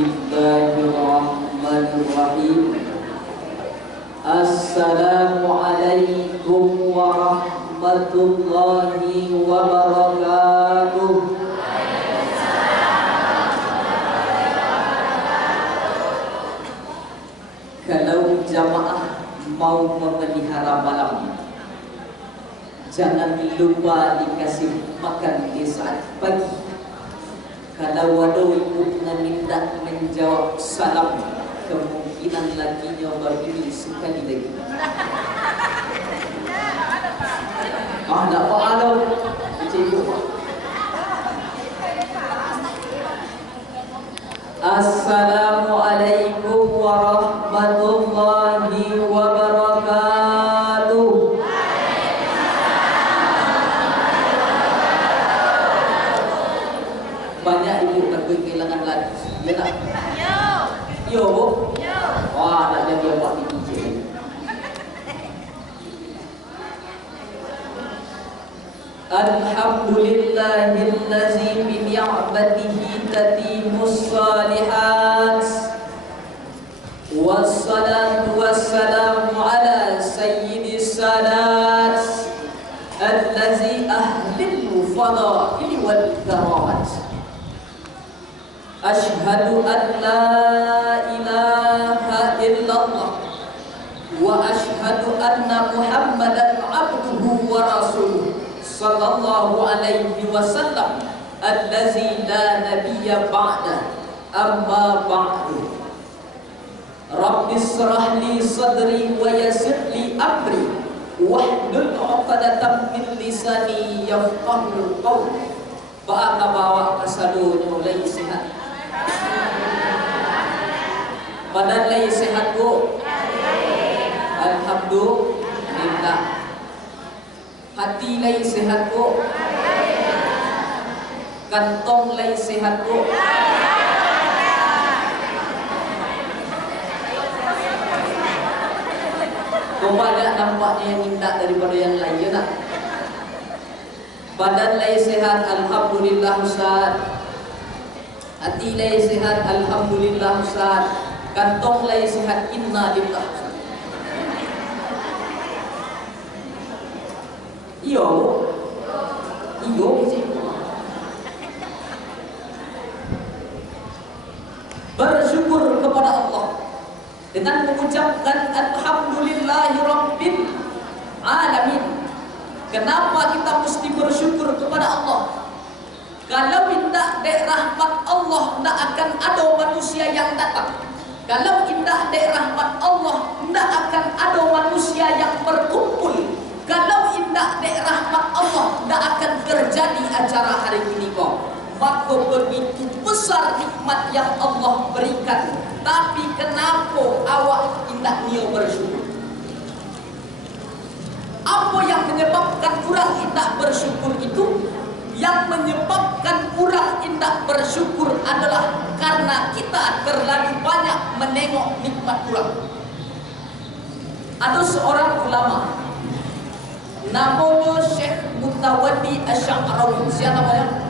Bismillahirrahmanirrahim. Assalamualaikum warahmatullahi wabarakatuh. Kalau jamaah mau memelihara malam, jangan lupa dikasih makan di saat pagi. Kalau waduh ibu meminta menjawab salam, kemungkinan lakinya berdiri sekali lagi. Tak apa alam, cikgu. Assalamualaikum warahmatullahi wabarakatuh. Banyak ibu tak kehilangan lagi. Ya tak? Yo. Bu? Yo. Wah, nak jadi awak di DJ. Alhamdulillahillazi bi ni'matihi tatimmus shalihat. Wassalatu wassalamu ala sayyidis sadat allazi ahlil fadaili wal karamat. Ashhadu an la ilaha illallah wa ashhadu anna Muhammadan abduhu wa rasuluh sallallahu alaihi wasallam allazi la nabiyya ba'da amma ba'du. Rabbi israh li sadri wa yassir li amri wahlul 'uqdatam min lisani yafqahu qawli. Pak bawa kasadu mulai sihat. Badan lagi sehat bu? Alhamdulillah. Hati lagi sehat bu? Kantong lagi sehat bu? Kau ada nampaknya yang minta daripada yang lain tak? Badan lagi sehat, alhamdulillah Ustaz. Hati lagi sehat, alhamdulillah Ustaz. Kantong lagi sehat, inna lillah Ustaz. Iyo bersyukur kepada Allah dengan mengucapkan alhamdulillahi rabbil alamin. Kenapa kita mesti bersyukur kepada Allah? Kalau tidak dek rahmat Allah, tidak akan ada manusia yang datang. Kalau tidak dek rahmat Allah, tidak akan ada manusia yang berkumpul. Kalau tidak dek rahmat Allah, tidak akan terjadi acara hari ini kok. Maka begitu besar nikmat yang Allah berikan. Tapi kenapa awak tidak niat bersyukur? Apa yang menyebabkan orang tidak bersyukur itu? Yang menyebabkan orang tidak bersyukur adalah karena kita terlalu banyak menengok nikmat orang. Ada seorang ulama namanya Syekh Mutawaddi Asy-Sya'rawi. Siapa namanya?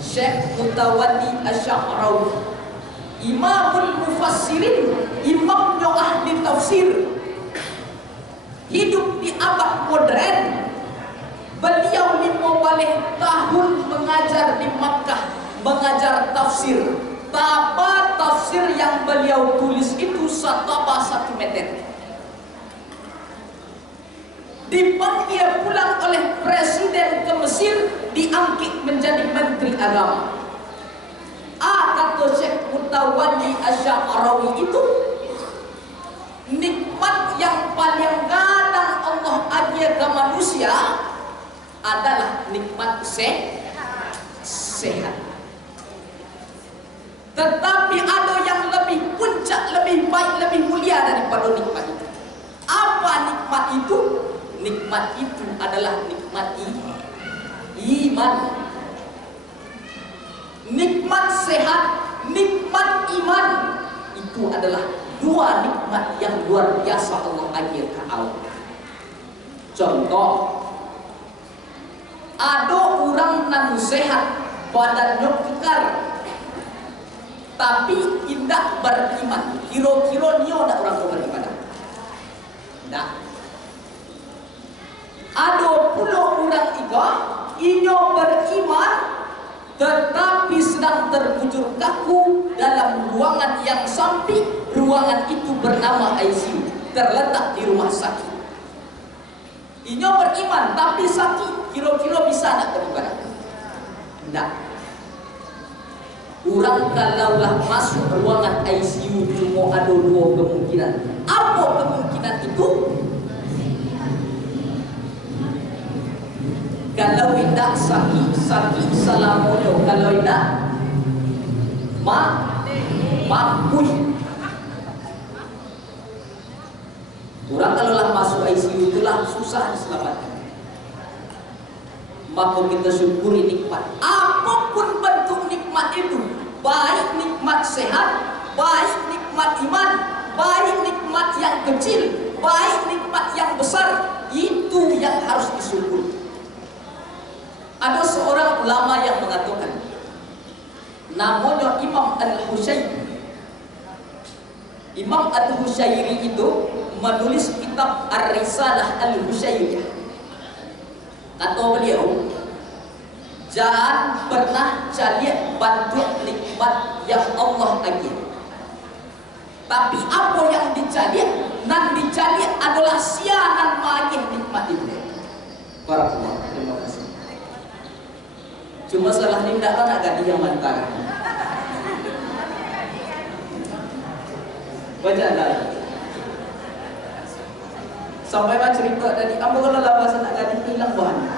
Syekh Mutawaddi Asy-Sya'rawi, Imamul Mufassirin, imamnya ahli tafsir. Hidup di abad modern. Beliau 15 tahun mengajar di Makkah, mengajar tafsir. Tapa tafsir yang beliau tulis itu satapa 1 meter. Dipanggil pulang oleh presiden ke Mesir, diangkat menjadi menteri agama. Kata Syekh Mutawaddi Asy-Sya'rawi itu, nikmat yang paling kadang Allah ajar ke manusia adalah nikmat sehat. Tetapi ada yang lebih puncak, lebih baik, lebih mulia daripada nikmat itu. Apa nikmat itu? Nikmat itu adalah nikmat iman. Nikmat sehat, nikmat iman, itu adalah 2 nikmat yang luar biasa Allah ajar ke awak. Contoh, ada orang nan sehat, badannya kekar, tapi tidak beriman. Kira-kira dia nak orang tu beribadah? Tak. Ada pula orang iga, inyo beriman, tetapi sedang terbujur kaku dalam ruangan yang sempit. Ruangan itu bernama ICU, terletak di rumah sakit. Inyo beriman tapi sakit, kira-kira bisa nak beribadah? Tidak. Orang kalaulah masuk ruangan ICU cuma ada dua kemungkinan. Apa kemungkinan itu? Kalau tidak sakit selamanya. Kalau tidak mati. Orang kalaulah masuk ICU itulah susah diselamatkan. Maka kita syukuri nikmat. Apapun bentuk nikmat itu, baik nikmat sehat, baik nikmat iman, baik nikmat yang kecil, baik nikmat yang besar, itu yang harus disyukuri. Ada seorang ulama yang mengatakan, namanya Imam Al-Husayri. Imam Al-Husayri itu menulis kitab Ar-Risalah Al-Husayri. Kata beliau, jangan pernah cari bantu nikmat yang Allah bagi. Tapi apa yang dicari, nan dicari adalah sianan magih nikmat itu. Barakallah, terima kasih. Cuma salah tindakan agak dia mantara. Baca lagi. Sampai macam cerita tadi, apa kalau lawasan nak gadis hilang bahan?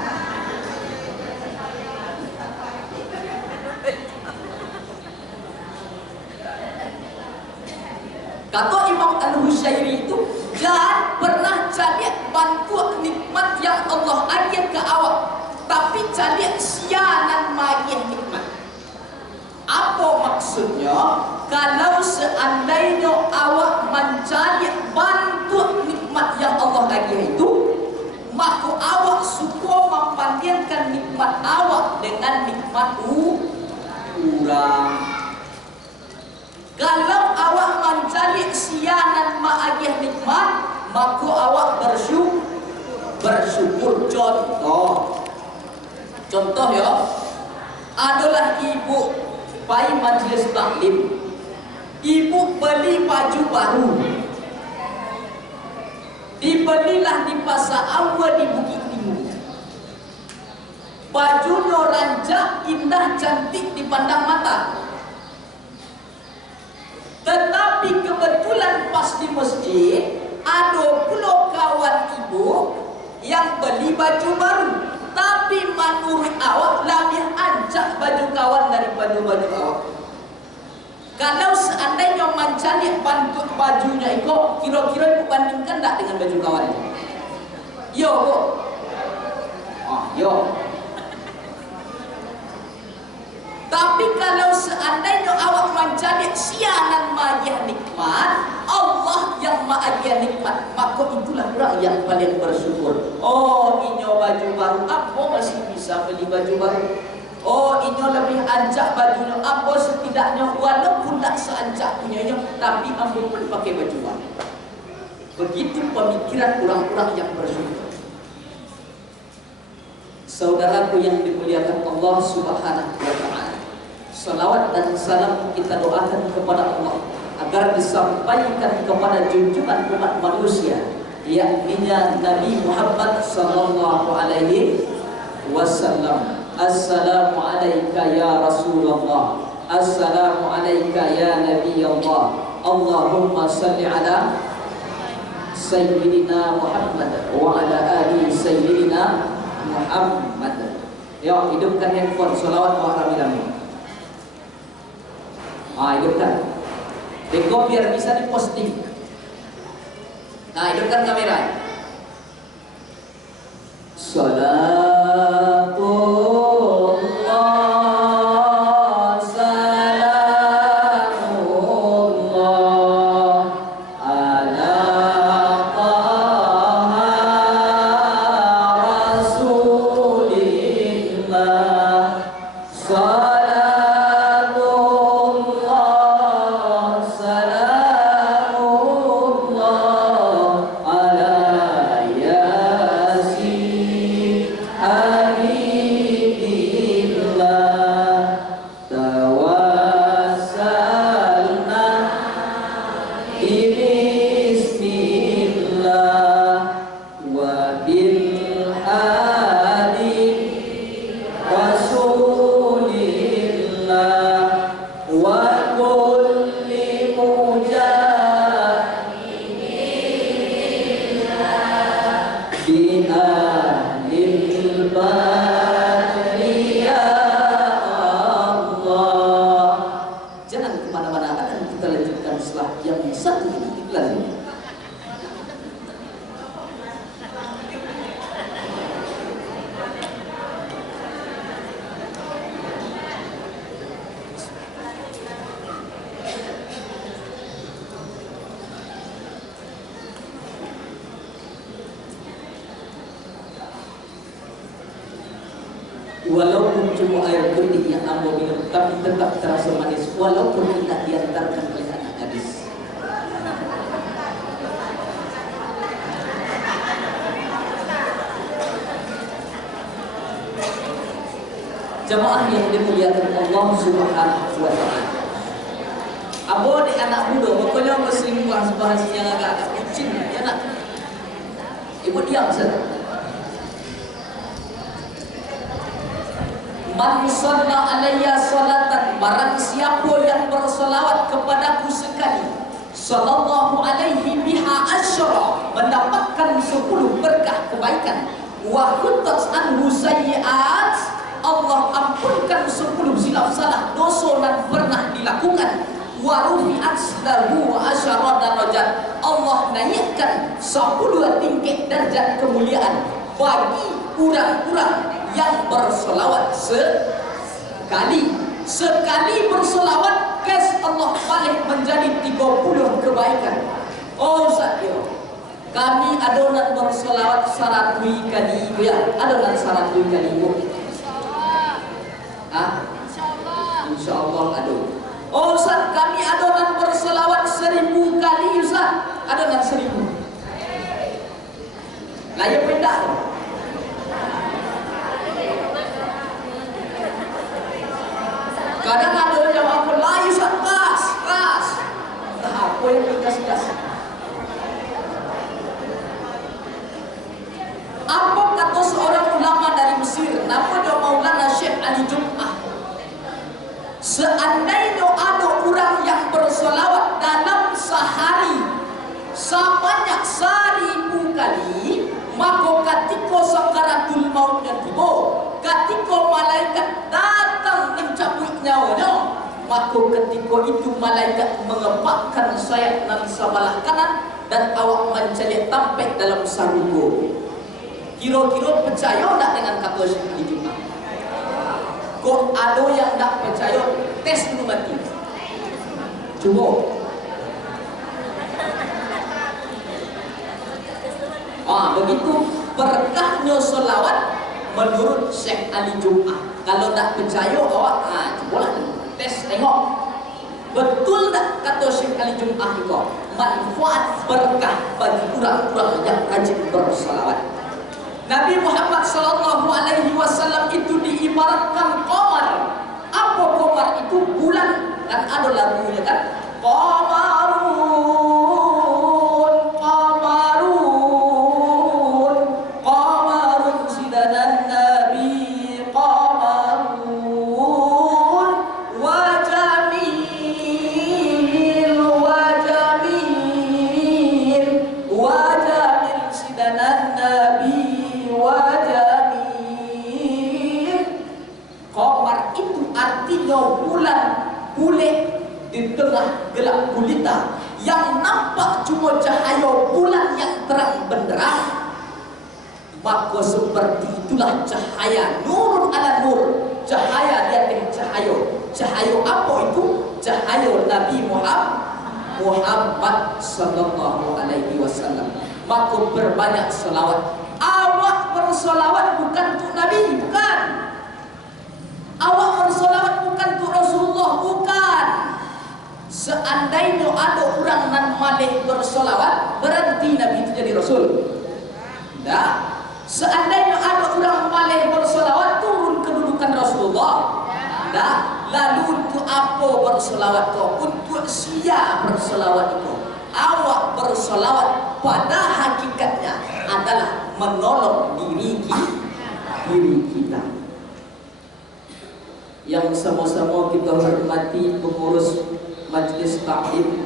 Kata Imam Al-Husayri itu, jangan pernah cari bantu nikmat yang Allah bagi ke awak, tapi cari sianan magih nikmat. Apa maksudnya? Kalau seandainya awak mencari bantu nikmat yang Allah bagi itu, maka awak suka membandingkan nikmat awak dengan nikmat orang. Kalau awak mencari sianan magih nikmat, maka awak bersyukur. Contoh ya, adalah ibu pai majlis taklim. Ibu beli baju baru, dibelilah di pasar awal di Bukit Tinggi. Bajunya rancak, indah, cantik dipandang mata. Tetapi kebetulan pas di masjid ada pula kawan ibu yang beli baju baru. Tapi menurut awak lebih ancak baju kawan daripada baju awak. Kalau seandainya mencari bantu bajunya itu, kira-kira bandingkan tak dengan baju kawan itu? Yo, yo. Tapi kalau seandainya awak mencari sianan magih nikmat, Allah yang magih nikmat, maka itulah orang yang paling bersyukur. Oh, inyo baju baru, apa masih bisa beli baju baru? Oh, inyo lebih ancak bajunya, apa setidaknya walaupun tak seancak punyanya, tapi ambo pun pakai baju baru. Begitu pemikiran orang-orang yang bersyukur. Saudaraku yang dimuliakan Allah Subhanahu wa Ta'ala, salawat dan salam kita doakan kepada Allah agar disampaikan kepada junjungan umat manusia, yakni Nabi Muhammad sallallahu alaihi wasallam. Assalamu alayka ya Rasulullah, assalamu alayka ya Nabi Allah. Allahumma salli ala Sayyidina Muhammad wa ala ali Sayyidina Muhammad. Ya, hidupkan handphone, salawat wa rami-rami. Hidupkan. Dekor biar bisa diposting. Nah, hidupkan kamera. Salatullah salamullah ala taha rasulillah. Salatullah Walaupun cuma air putih yang ambo minum, tapi tetap terasa manis. Walaupun tidak diantarkan oleh anak gadis. Jemaah yang dimuliakan Allah Subhanahu wa Ta'ala. Abo di anak muda, pokoknya berselingkuhan sebahasanya agak-agak kucing, ya nak? Ibu diam saja. Man shalla alayya salatan, barang siapa yang berselawat kepadaku sekali, sallallahu alaihi biha asyra, mendapatkan 10 berkah kebaikan. Wa hutat anhu sayyi'at, Allah ampunkan 10 silap salah dosa yang pernah dilakukan. Wa rufi'at lahu asyra darajat, Allah naikkan 10 tingkat darjat kemuliaan bagi orang-orang yang bersolawat sekali bersolawat, kes Allah balik menjadi 30 kebaikan. Oh Ustaz, kami adonan bersolawat 100 kali ya, adonan 100 kali bu. Insyaallah aduh. Oh Ustaz, kami adonan bersolawat 1000 kali Ustaz, adonan 1000. Layak benda. Kadang ada yang apa layu ras. Tak apa yang dikas-kas. Apa kata seorang ulama dari Mesir, nama dia Maulana Syekh Ali Jum'ah. Seandainya ada orang yang bersolawat dalam sehari sebanyak 1000 kali, maka ketika sakaratul mautnya tiba, ketika malaikat datang mencabut nyawanya, maka ketika itu malaikat mengepakkan sayap nan sebelah kanan dan awak mencari tampek dalam sarunggo. Kira-kira percaya tak dengan kata Syekh Ali Jum'ah? Kok ada yang tak percaya, tes dulu mati. Cuba. Begitu berkahnya solawat menurut Syekh Ali Jum'ah. Kalau tak percaya awak, cobalah tes tengok. Betul tak kata Syekh Ali Jum'ah itu? Manfaat berkah bagi orang-orang yang rajin bersolawat. Nabi Muhammad SAW itu diibaratkan qamar. Apa qamar itu? Bulan. Kan ada lagunya kan? Qamarun, qamarun, qamarun sidanan Nabi, qamarun, wa jamil, wa jamil, wa jamil sidanan Nabi. Qamar itu artinya bulan bulat di tengah gelap gulita, yang nampak cuma cahaya bulan yang terang benderang. Maka seperti itulah cahaya nurun ala nur, cahaya di atas cahaya. Cahaya apa itu? Cahaya Nabi Muhammad sallallahu alaihi wasallam. Maka berbanyak selawat. Awak bersolawat bukan untuk Nabi, bukan. Awak bersolawat bukan untuk Rasulullah, bukan. Seandainya ada orang nan malih bersolawat, berarti Nabi itu jadi Rasul. Tak. Seandainya ada orang malih bersolawat, turun kedudukan Rasulullah. Tak. Lalu untuk apa bersolawat kau? Untuk sia bersolawat itu. Awak bersolawat pada hakikatnya adalah menolong diri kita. Yang sama-sama kita hormati pengurus Majlis Taklim,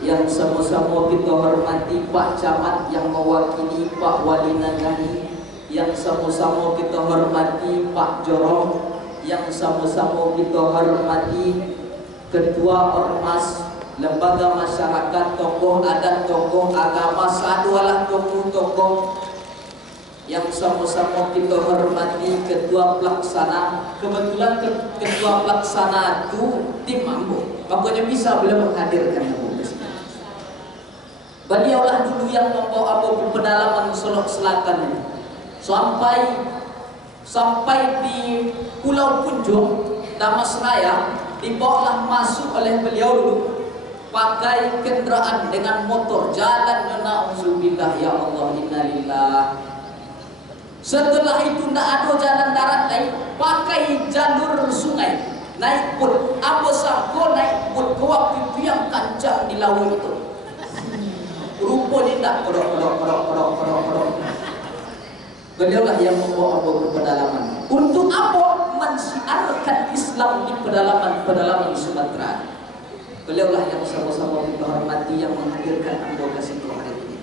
yang sama-sama kita hormati Pak Camat yang mewakili Pak Wali Nagari, yang sama-sama kita hormati Pak Jorong, yang sama-sama kita hormati Ketua Ormas, lembaga masyarakat, tokoh adat, tokoh agama, sadualah tokoh-tokoh yang sama-sama kita hormati ketua pelaksana. Kebetulan ketua pelaksana itu tim Ambo, makanya bisa beliau menghadirkan Ambo. Beliaulah dulu yang membawa Ambo ke pedalaman Solok Selatan sampai sampai di Pulau Punjung, Damasraya, dibawalah masuk oleh beliau dulu pakai kendaraan dengan motor, jalan na'udzubillah, ya Allah, innalillah. Setelah itu tidak ada jalan darat lain, pakai jalur sungai, naik bot. Apa sangko naik bot ke waktu itu yang kancang di laut itu. Rupanya tidak kodok. Beliaulah yang membawa Abu ke pedalaman. Untuk apa? Mensiarkan Islam di pedalaman Sumatera. Beliaulah yang sama-sama kita hormati, yang menghadirkan Abu ke situ hari ini.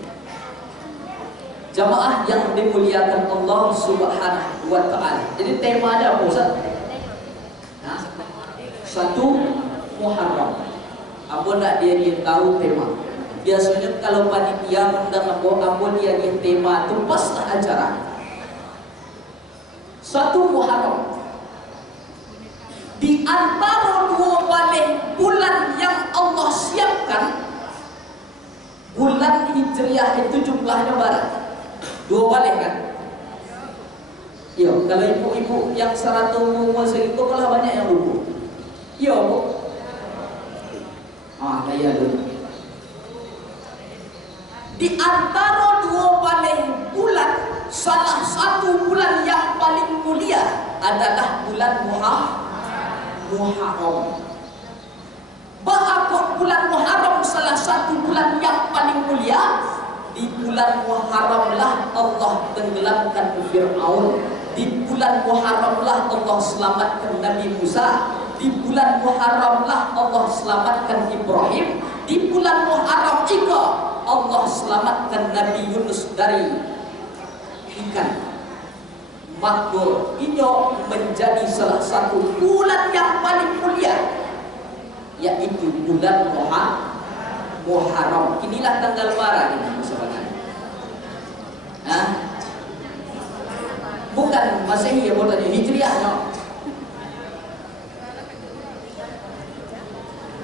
Jamaah yang dimuliakan Allah Subhanahu wa Ta'ala. Jadi temanya apa, Ustaz? Nah, 1 Muharram. Apa nak dia tahu tema? Biasanya kalau panitia undang apa dia tema itu paslah acara. 1 Muharram. Di antara 2 balik bulan yang Allah siapkan, bulan Hijriah itu jumlahnya berapa? 2 balik kan? Iya, kalau ibu-ibu yang 100 umur segitu malah banyak yang lupa. Iya, Bu. Daya dulu. Di antara 2 balik bulan, salah satu bulan yang paling mulia adalah bulan Muharram. Bahkan bulan Muharram salah satu bulan yang paling mulia. Di bulan Muharram lah Allah tenggelamkan Fir'aun. Di bulan Muharram lah Allah selamatkan Nabi Musa. Di bulan Muharram lah Allah selamatkan Ibrahim. Di bulan Muharram juga Allah selamatkan Nabi Yunus dari ikan. Maka ini menjadi salah satu bulan yang paling mulia, yaitu bulan Muharram. Inilah tanggal berapa ini, saudara? Nah, bukan Masehi ya, bukan Hijriah, no.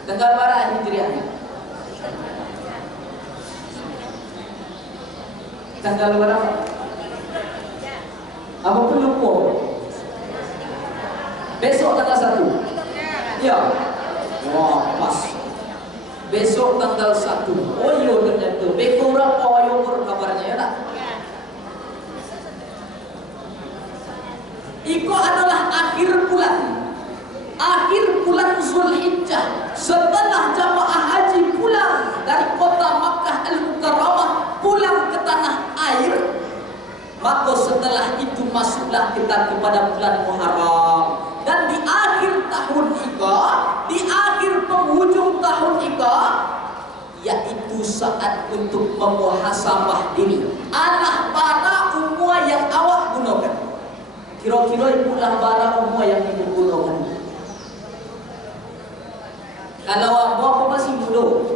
Tanggal berapa Hijriahnya? Tanggal berapa? Apa pun lupa? Besok tanggal 1. Ya. Wah, pas. Besok tanggal 1. Oh iya, ternyata. Besok berapa umur kabarnya ya tak? Itu adalah akhir bulan Zulhijjah. Setelah jamaah haji pulang dari kota Makkah Al-Mukarramah, pulang ke tanah air, maka setelah itu masuklah kita kepada bulan Muharram. Dan di akhir tahun itu, di akhir penghujung tahun itu, yaitu saat untuk memuhasabah diri. Alah bara umur yang awak gunakan. Kira-kira itulah bara umur yang ibu gunakan. Kalau apa masih muda,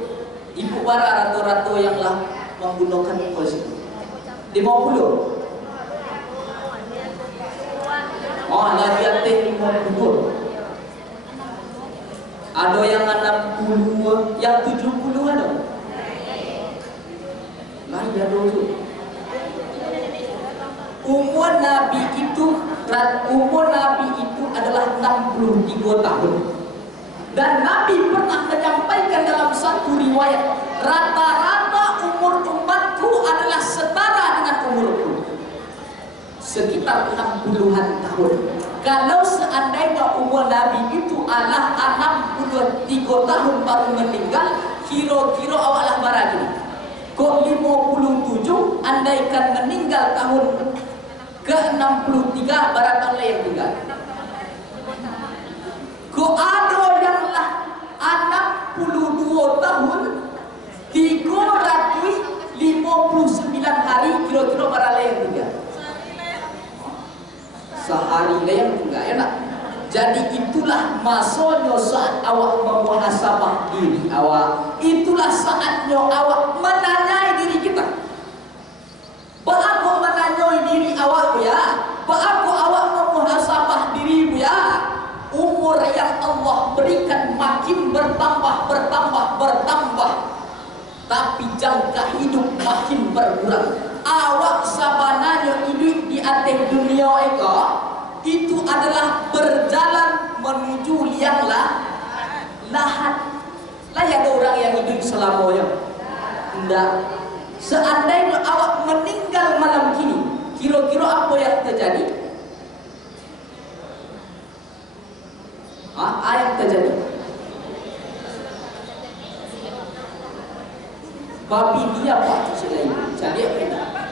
ibu bara rata-rata yang lah menggunakan umur itu 50. Lagi ada 50. Ada yang 60, yang 70 ada. Lagi ada tu. Umur Nabi itu adalah 63 tahun. Dan Nabi pernah menyampaikan dalam satu riwayat, rata-rata umur umatku adalah setara dengan umurku, sekitar 60-an tahun. Kalau seandainya umur Nabi itu adalah 63 tahun baru meninggal, kira-kira awaklah barang ini. Kok 57 andaikan meninggal tahun ke-63 barangkali yang tinggal. Kok ada yang lah 62 tahun 359 hari, kira-kira barangkali yang tinggal. Sehari yang enggak enak. Jadi itulah masanya saat awak memuhasabah diri awak. Itulah saatnya awak menanyai diri kita. Bagaimana menanyai diri awak ya? Bagaimana awak memuhasabah diri ya? Umur yang Allah berikan makin bertambah, tapi jangka hidup makin berkurang. Awak sabananya hidup di atas dunia itu selamanya? Tidak. Seandainya awak meninggal malam kini, kira-kira apa yang terjadi? Apa yang terjadi? Babi dia pak selain jadi apa?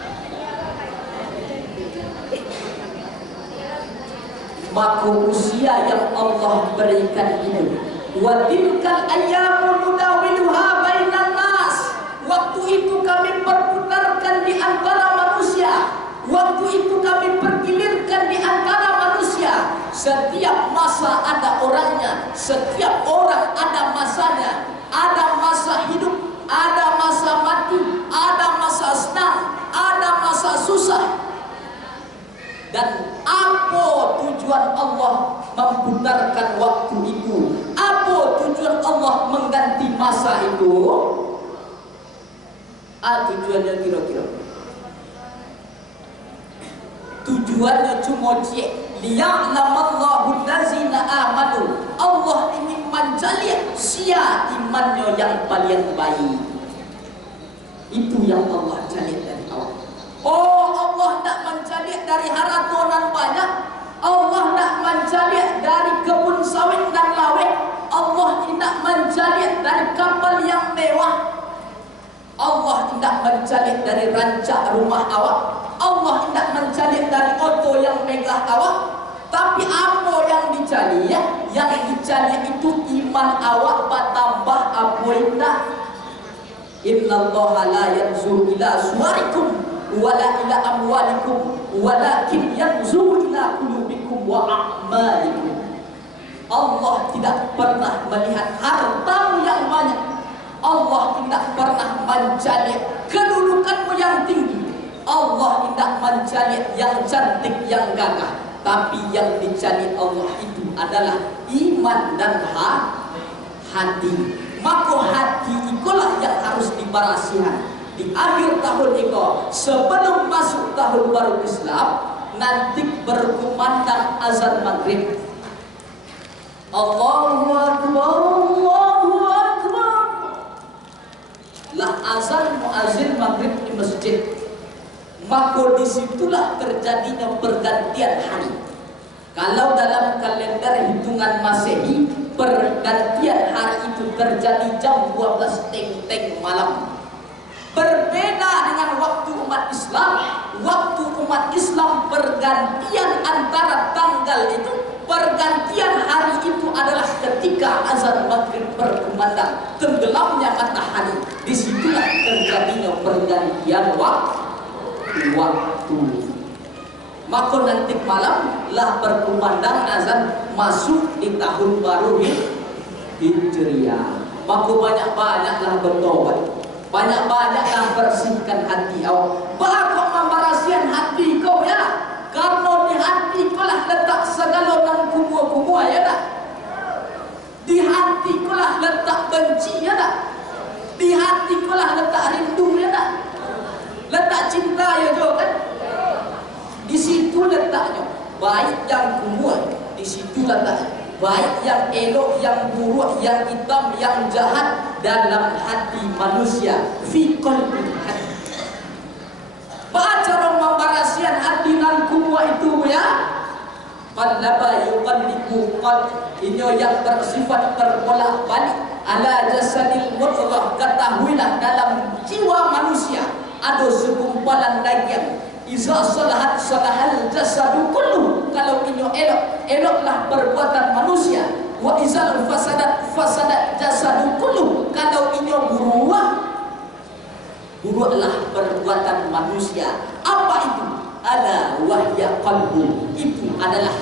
Maka usia yang Allah berikan ini, wa tilkal ayyamu nudawiluha bainan nas. Waktu itu kami perputarkan di antara manusia. Waktu itu kami pergilirkan di antara manusia. Setiap masa ada orangnya, setiap orang ada masanya. Ada masa hidup, ada masa mati, ada masa senang, ada masa susah. Dan apa tujuan Allah memputarkan waktu itu? Apa tujuan Allah mengganti masa itu? Tujuannya kira-kira, tujuannya cuma liya'lamallahu allazina amanu. Allah ingin menjaliat sia imannya yang paling baik. Itu yang Allah jaliat dari awal. Oh, Allah tak menjaliat dari haratonan banyak. Allah tak menjaliat dari kebun sawit dan lawet. Allah tidak menjaliat dari kapal yang mewah. Allah tidak menjaliat dari rancak rumah awak. Allah tidak menjaliat dari auto yang megah awak. Tapi apa yang dicari? Yang dicari itu iman awak bertambah apa indah. Innallaha la yanzuru ila suwarikum wala ila amwalikum walakin yanzuru ila qulubikum wa a'malikum. Allah tidak pernah melihat hartamu yang banyak. Allah tidak pernah mencari kedudukanmu yang tinggi. Allah tidak mencari yang cantik, yang gagah. Tapi yang dicari Allah itu adalah iman dan hati. Maka hati itulah yang harus dibarasihan. Di akhir tahun itu, sebelum masuk tahun baru Islam, nanti berkumandang azan maghrib. Allahu Akbar, Allahu Akbar. Lah azan muazin maghrib di masjid. Maka disitulah terjadinya pergantian hari. Kalau dalam kalender hitungan Masehi, pergantian hari itu terjadi jam 12 teng-teng malam. Berbeda dengan waktu umat Islam. Waktu umat Islam pergantian antara tanggal itu, pergantian hari itu adalah ketika azan maghrib berkumandang, tenggelamnya matahari. Disitulah terjadinya pergantian waktu. Maka nanti malam lah berkumandang azan masuk di tahun baru Hijriah. Maka banyak-banyaklah bertobat, banyak-banyaklah bersihkan hati awak. Bakal membarasian hati kau ya, karena di hati kau lah letak segala nang kumua-kumua ya tak. Di hati kau lah letak benci ya tak. Di hati kau lah letak rindu ya tak. Letak cinta ya jo kan. Di situ letaknya. Baik yang kumua, di situ letaknya. Baik yang elok, yang buruk, yang hitam, yang jahat dalam hati manusia. Fi qalbi hati. Cara membarasian hati nan kumua itu ya. Qallaba yuqallibu qalb. Ini yang bersifat terbolak-balik ala jasadil mudghah. Ketahuilah dalam jiwa manusia ada segumpalan daging. Iza salahat salahal jasadu kullu. Kalau ini elok, eloklah perbuatan manusia. Wa izal fasadat fasadat jasadu kullu. Kalau ini buruk, buruklah perbuatan manusia. Apa itu? Ala wahya qalbu. Itu adalah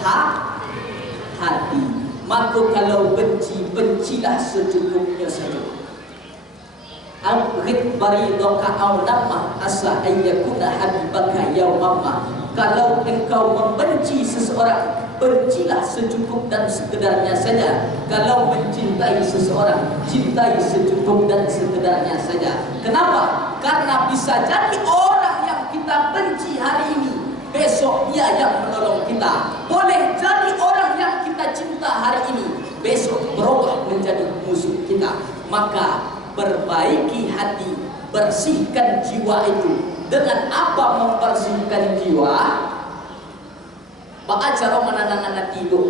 hati. Maka kalau benci, bencilah secukupnya saja. Abghid baridaka aw namma asa ayyakuna habibaka yawmama. Kalau engkau membenci seseorang, bencilah secukup dan sekedarnya saja. Kalau mencintai seseorang, cintai secukup dan sekedarnya saja. Kenapa? Karena bisa jadi orang yang kita benci hari ini, besok dia yang menolong kita. Boleh jadi orang yang kita cinta hari ini, besok berubah menjadi musuh kita. Maka perbaiki hati, bersihkan jiwa itu. Dengan apa membersihkan jiwa? Pak cara menenangkan hati itu.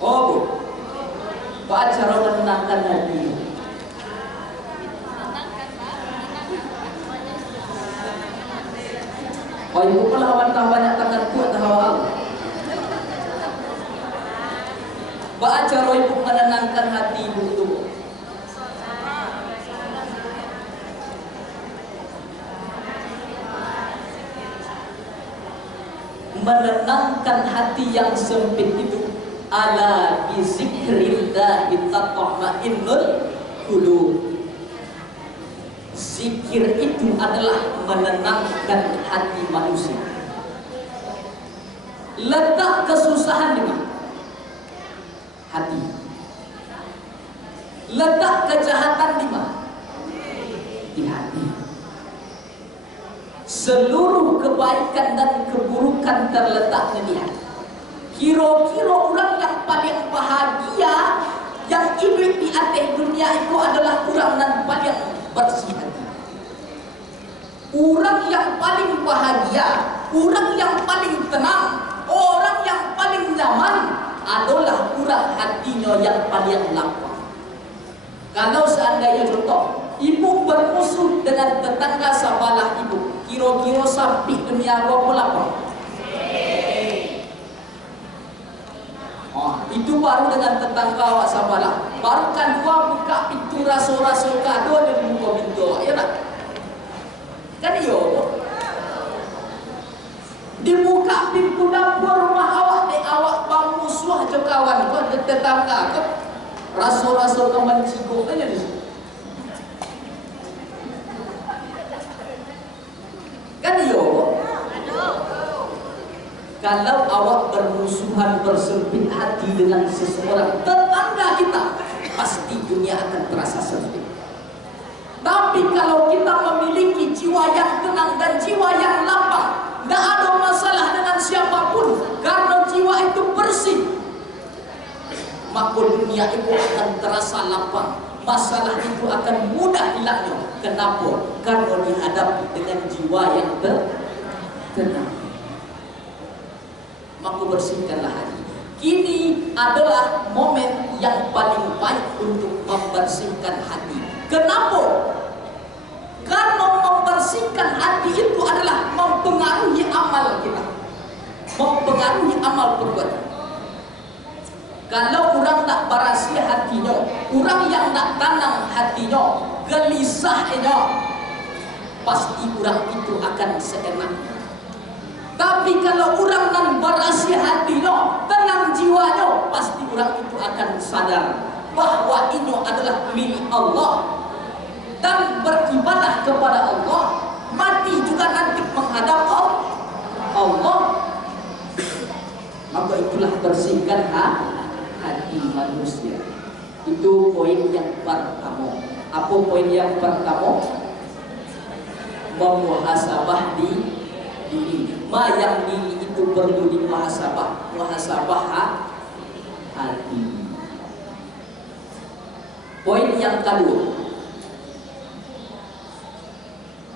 Oh bu, Pak cara menenangkan hati. Oh ibu pelawan tak banyak tangan kuat awal. Pak cara ibu menenangkan hati ibu itu. Menenangkan hati yang sempit itu, ala bi zikrillah tatma'innul qulub. Zikir itu adalah menenangkan hati manusia. Letak kesusahan di mana? Hati. Letak kejahatan di mana? Di hati. Seluruh kebaikan dan keburukan terletaknya di hati. Kira-kira orang yang paling bahagia, yang hidup di atas dunia itu adalah orang yang paling bersih hati. Orang yang paling bahagia, orang yang paling tenang, orang yang paling nyaman adalah orang hatinya yang paling lapang. Kalau seandainya contoh, ibu bermusuh dengan tetangga sebelah ibu, kira-kira sampai dunia berapa lapang? Oh, itu baru dengan tetangga awak sebelah. Baru kan dua buka pintu raso-raso kado dari buka pintu, ya tak? Kan iyo. Dibuka pintu dapur rumah awak, dek awak bermusuh aja kawan kau tetangga kau. Raso-raso kawan cikgu aja di situ. Kan iyo. Kalau awak bermusuhan, bersempit hati dengan seseorang tetangga kita, pasti dunia akan terasa sempit. Tapi kalau kita memiliki jiwa yang tenang dan jiwa yang lapang, tidak ada masalah dengan siapapun, karena jiwa itu bersih, maka dunia itu akan terasa lapang. Masalah itu akan mudah hilangnya. Kenapa? Karena dihadapi dengan jiwa yang tenang. Maka bersihkanlah hati. Kini adalah momen yang paling baik untuk membersihkan hati. Kenapa? Karena membersihkan hati itu adalah mempengaruhi amal kita, mempengaruhi amal perbuatan. Kalau orang tak bersih hatinya, orang yang tak tenang hatinya, gelisahnya, pasti orang itu akan seenaknya. Tapi kalau orang yang bersih hatinya, tenang jiwanya, pasti orang itu akan sadar bahwa ini adalah milik Allah dan beribadah kepada Allah. Mati juga nanti menghadap Allah. Maka itulah bersihkan hati manusia. Itu poin yang pertama. Apa poin yang pertama? Memuhasabah diri. Yang diri itu perlu dimuhasabah, muhasabah hati. Poin yang kedua,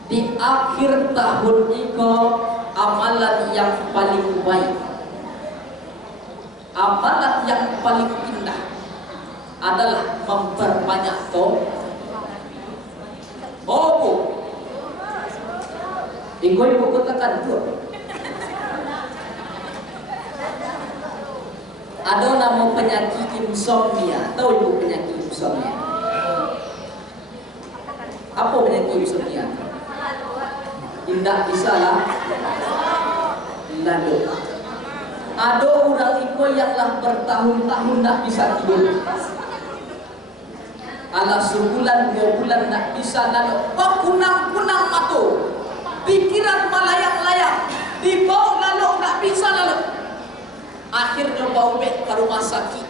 di akhir tahun ini amalan yang paling baik, amalan yang paling indah adalah memperbanyak bu. Ibu katakan tu. Ada nama penyakit insomnia. Tahu ibu penyakit insomnia? Apa penyakit insomnia? Tidak bisa lah. Lalu ada orang itu yang lah bertahun-tahun tak bisa tidur. Alah sebulan 2 bulan tak bisa lalu. Kunang-kunang mata, pikiran melayang-layang, dibawa lalu tak bisa lalu. Akhirnya bawa beg ke rumah sakit.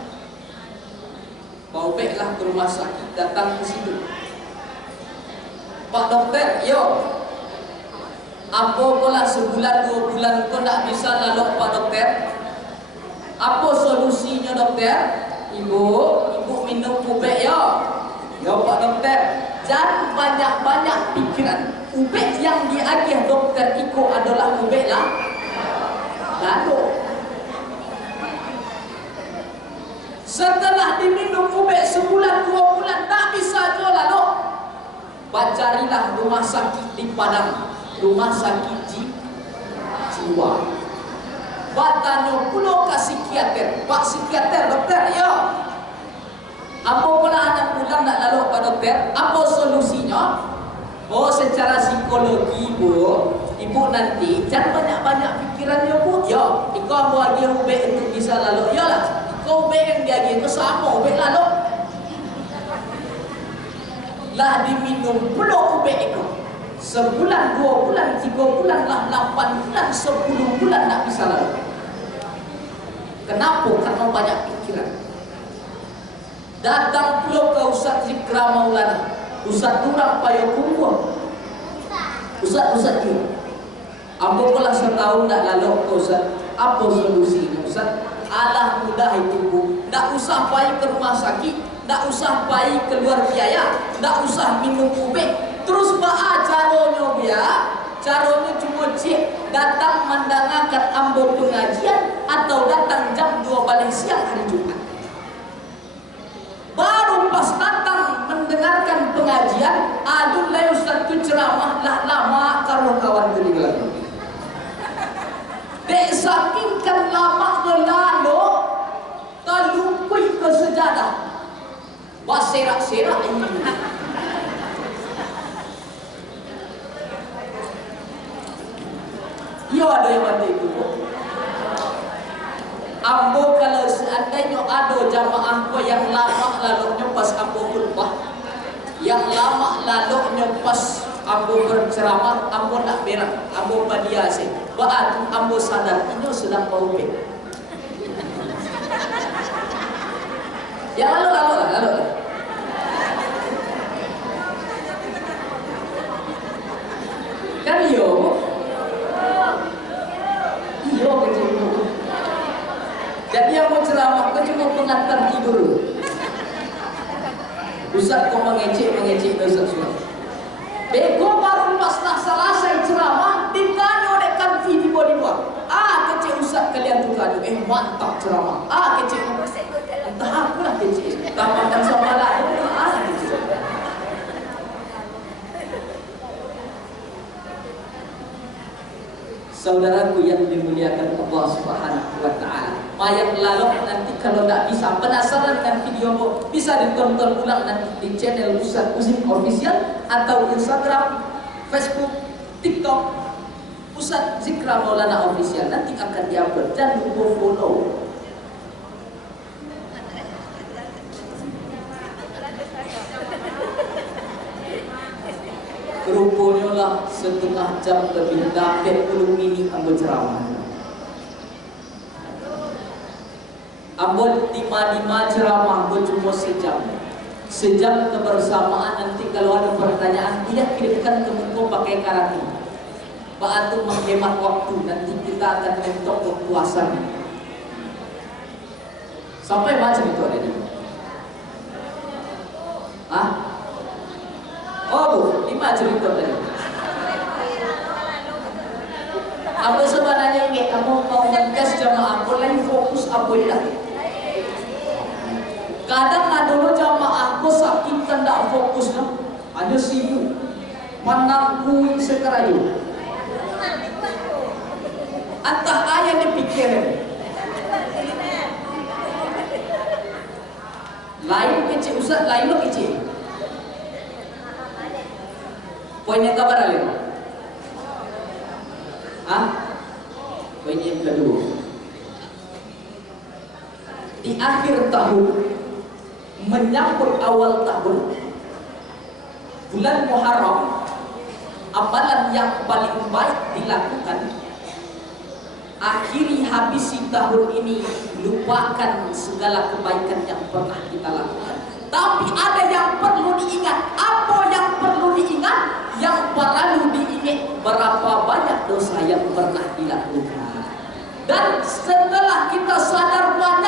Bawa beg lah ke rumah sakit, datang ke situ. Pak dokter, yo, apa pula sebulan 2 bulan kau tak bisa lalu Pak dokter? Apa solusinya dokter? Ibu minum ubek ya. Ya Pak Dokter, jangan banyak-banyak pikiran. Ubek yang diagih dokter Iko adalah ubek lah lalu. Setelah diminum ubek sebulan 2 bulan tak bisa jual lalu, carilah rumah sakit di Padang, rumah sakit jiwa. Batano pulau ke psikiater, Pak psikiater, dokter ya. Apa pula anak pulang nak lalu Pak Dokter? Apa solusinya? Oh, secara psikologi Bu, Ibu nanti jangan banyak-banyak pikirannya Bu. Ya, ikau buat dia ubek untuk bisa lalu. Ya lah, ikau ubek yang dia gitu sama ubek lalu. Lah diminum pulau ubek itu. Sebulan, 2 bulan, 3 bulan lah, 8 bulan, 10 bulan tak bisa lalu. Kenapa? Karena banyak pikiran. Datang pula ke Ustaz Zikra Maulana, Ustaz Turang Payokumur, Ustaz dia. Ambo pula setahun tak lalu ke Ustaz. Apa solusinya Ustaz? Alah mudah itu Bu. Tak usah pergi ke rumah sakit, tak usah pergi keluar biaya, tak usah minum ubek. Terus ba'a caranya biar, caranya cuma cik datang mendengarkan ambo pengajian atau datang jam 2 balik siang hari Jumat. Baru pas datang mendengarkan pengajian, aduh lah Ustaz tu ceramah lah lama karena kawan gini lagi. Dek saking kan lama lalu, terlupui ke sejadah. Wah serak-serak ini. Ya ada yang mati itu. Ambo kalau seandainya ada jamaah yang lama lalunya pas ambo khutbah, yang lama lalunya pas ambo berceramah, ambo nak berak, ambo badiase. Baat ambo sadar ini sedang mau be. Ya lalu. Kan yo. Iyo kecil. Jadi yang mau ceramah itu cuma pengantar tidur. Ustaz kau mengecek Ustaz sudah. Bego baru pas nak selesai ceramah ditanya oleh kanti di bawah. Kecil Ustaz kalian tuh kan, mantap ceramah. Kecil. Entah aku lah kecil. Tambahkan sama lain. Kecil. Saudaraku yang dimuliakan Allah Subhanahu wa Ta'ala, yang lalu nanti kalau tak bisa penasaran dengan video bisa ditonton ulang nanti di channel Ustaz Uzim Official atau Instagram, Facebook, TikTok Ustaz Zikra Maulana Official. Nanti akan diupload, jangan lupa follow. Rupanya lah setengah jam lebih dapat 10 minit ambil ceramah. Ambil 5 ceramah ambil cuma sejam. Sejam kebersamaan nanti kalau ada pertanyaan dia kirimkan ke muka pakai kartu. Pak Atu menghemat waktu, nanti kita akan mentok kepuasan. Sampai macam itu ada ni. Oh Bu, 5 cerita tadi. Apa sebenarnya ini kamu mau menges jamaah, boleh fokus apa ya? Kadang ada jamaah aku sakit tidak fokus lah, hanya sibuk, menangkui sekerayu. Entah ayah dipikirin. Lain kecil Ustaz, lain lo kecil. Poin yang kabar lain. Poin yang kedua. Di akhir tahun, menyambut awal tahun, bulan Muharram, amalan yang paling baik dilakukan. Akhiri habisi tahun ini, lupakan segala kebaikan yang pernah kita lakukan. Tapi ada yang perlu diingat. Apa yang perlu diingat? Yang perlu diingat berapa banyak dosa yang pernah dilakukan. Dan setelah kita sadar banyak